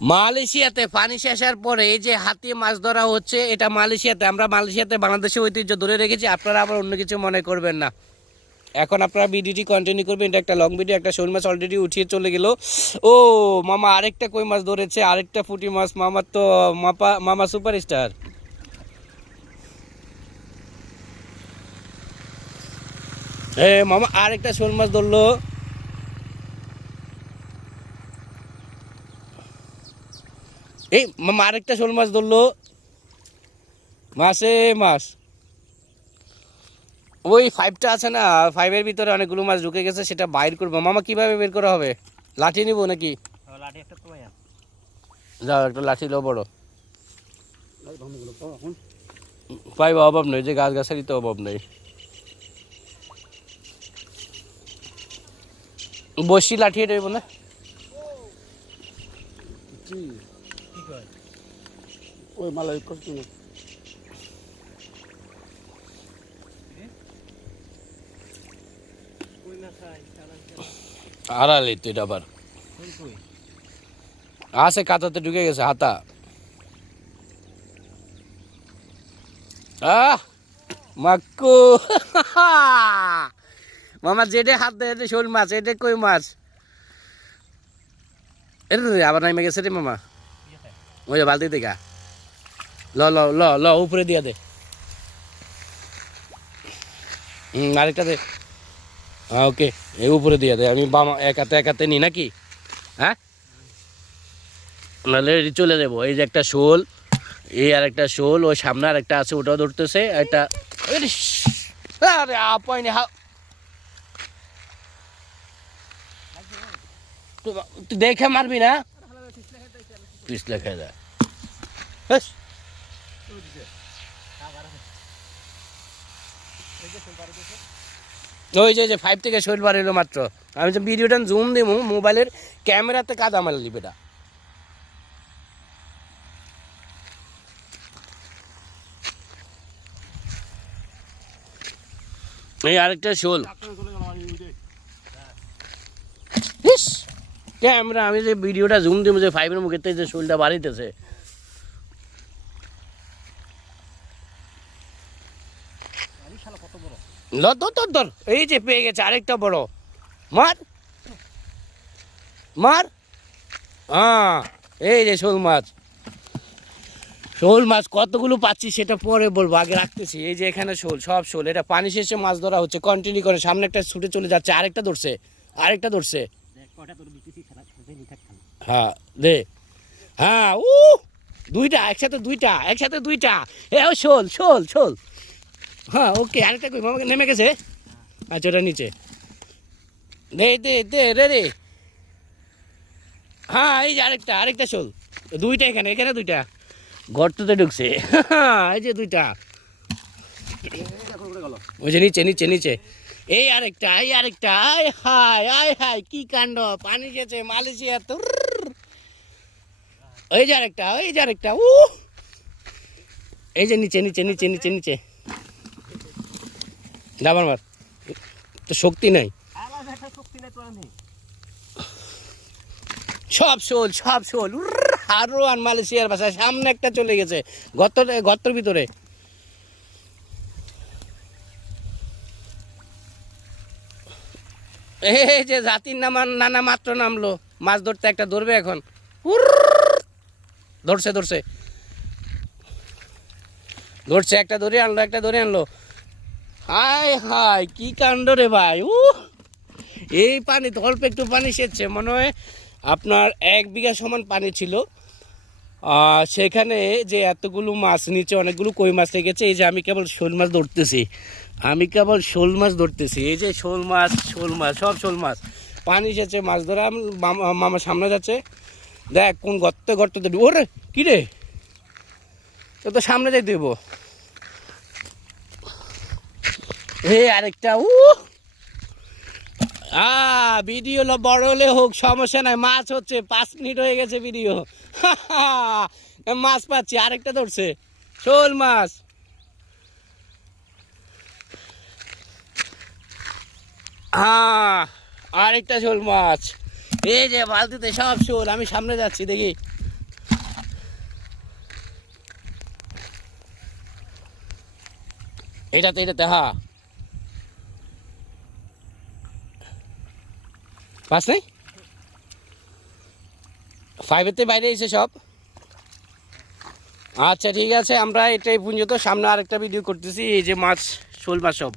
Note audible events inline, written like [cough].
মালয়েশিয়াতে পানি শেষার পরে এই যে হাতি মাছ ধরা হচ্ছে, এটা মালয়েশিয়াতে, আমরা মালয়েশিয়াতে বাংলাদেশের ঐতিহ্য ধরে রেখেছি, আপনারা আবার অন্য কিছু মনে করবেন না। এখন আপনারা ভিডিওটি কন্টিনিউ করবেন, এটা একটা লং ভিডিও একটা শোল মাছ অলরেডি উঠিয়ে চলে গেল। ও, মামা আরেকটা কই মাছ ধরেছে, আরেকটা পুঁটি মাছ মামার তো মাপা, মামা সুপারস্টার এ, মামা আরেকটা শোল মাছ ধরলো। এই মামা আরেকটা শোল মাছ ধরলো। মাসে মাছ ওই ফাইভটা আছে না ফাইভের ভিতরে অনেকগুলো মাছ ঢুকে গেছে সেটা বাইর করব। মামা কীভাবে বের করা হবে? লাঠি নিবো নাকি? লাঠি একটা তো ভাইয়া যাও একটা লাঠি লো বড়। পাইবা অভাব নেই যে গাছ গাছালি তো অভাব নেই। বসি লাঠি দেব না? কি কয়? ওই মালাই করছি না না আড়ালে তো এটা আবার আছে কাতাতে ঢুকে গেছে হাতা। আহ! মাক্কু [laughs] মামা যেটে হাত দেয় শোল মাছ এটা কই মাছ? এটা আবার নাইমে গেছে রে মামা। ওই বালতি দেখা ল ল ল ল, উপরে দিয়া দে। হুম, আরেকটা দে। হ্যাঁ ওকে, এই উপরে দিয়া দে। আমি বাম, এক হাতে এক হাতে নি নাকি? হ্যাঁ? নাহলে চলে দেবো এই যে একটা শোল, এই আর একটা শোল, ওই সামনে আর একটা আছে, ওটাও ধরতেছে। একটা! আরে আপাইনি হা দেখে মারবি না? পিছলে খেয়ে দেয়। ব্যাস। ওই যে ফাইভ থেকে শৈল বার এলো মাত্র। আমি যে ভিডিওটা জুম দিব মোবাইলের ক্যামেরাতে মাল দিবে এটা এই আরেকটা শোল। ক্যামেরা আমি যে ভিডিওটা জুম দিব, যে ফাইভের থেকে যে শোলটা বাড়িতেছে। এই যে পেয়ে গেছে আরেকটা বড়। মার। মার। হ্যাঁ এই যে শোল মাছ। শোল মাছ কতগুলো পাচ্ছি সেটা পরে বলব, আগে রাখতেছি। এই যে এখানে শোল, সব শোল। এটা পানি শেষে মাছ ধরা হচ্ছে কন্টিনিউ করে। সামনে একটা ছুটে চলে যাচ্ছে, আরেকটা ধরছে আরেকটা ধরছে। হ্যাঁ দে। হ্যাঁ উ, দুইটা, একসাথে দুইটা একসাথে দুইটা। এ, ও, শোল শোল শোল। হ্যাঁ ওকে, আরেকটা কই, মামাকে নেমে গেছে? আচ্ছা ওটা নিচে। দে দে দে, রে রে। হ্যাঁ এই যে আরেকটা আরেকটা শোল। দুইটা এখানে এখানে দুইটা। গর্ততে ঢুকছে। এই যে দুইটা। ওই যে নিচে নিচে নিচে। এই আরেকটা এই আরেকটা, আয় হায় আয় হায়, কি কাণ্ড। পানি গেছে মালয়েশিয়া তো। ওই যে আরেকটা ওই যে আরেকটা, উ! এই যে নিচে নিচে নিচে নিচে নিচে। ডাবার মার। তো শক্তি নাই। সব শোল সব শোল। আরও আর মালয়েশিয়ার বাসায় সামনে একটা চলে গেছে, গর্ত, গর্তর ভিতরে। এই যে জাতির নামান নানা মাত্র নামলো। মাছ ধরতে একটা ধরবে এখন! ধরছে ধরছে। ধরছে, একটা ধরে আনলো, একটা ধরে আনলো। হায় হায়, কি কাণ্ড রে ভাই উ এই পানি অল্প একটু পানি সেচছে, মনে হয় আপনার এক বিঘা সমান পানি ছিল। সেখানে যে এতগুলো মাছ নিচে অনেকগুলো কই মাছ লেগেছে, এই যে আমি কেবল শোল মাছ ধরতেছি। আমি কেবল শোল মাছ ধরতেছি, এই যে শোল মাছ শোল মাছ, সব শোল মাছ। পানি এসেছে মাছ ধরা মামা সামনে যাচ্ছে। দেখ, কোন গর্তে গর্তে দেবি। ওরে, কি রে? তো তো সামনে যাই দেবো। হে আরেকটা উ ভিডিও বড় হলে হোক, সমস্যা নাই। মাছ হচ্ছে, পাঁচ মিনিট হয়ে গেছে ভিডিও মাছ পাচ্ছি, আরেকটা ধরছে। শোল মাছ। হ্যাঁ আরেকটা শোল মাছ। এই যে বালতিতে সব শোল আমি সামনে যাচ্ছি, দেখি। এটাতে এটাতে, হা। পাস নেই? ফাইভেরতে বাইরে এসে সব। আচ্ছা ঠিক আছে, আমরা এটাই পুঞ্জত সামনে আরেকটা ভিডিও করতেছি, এই যে মাছ, শোল মাছ সব।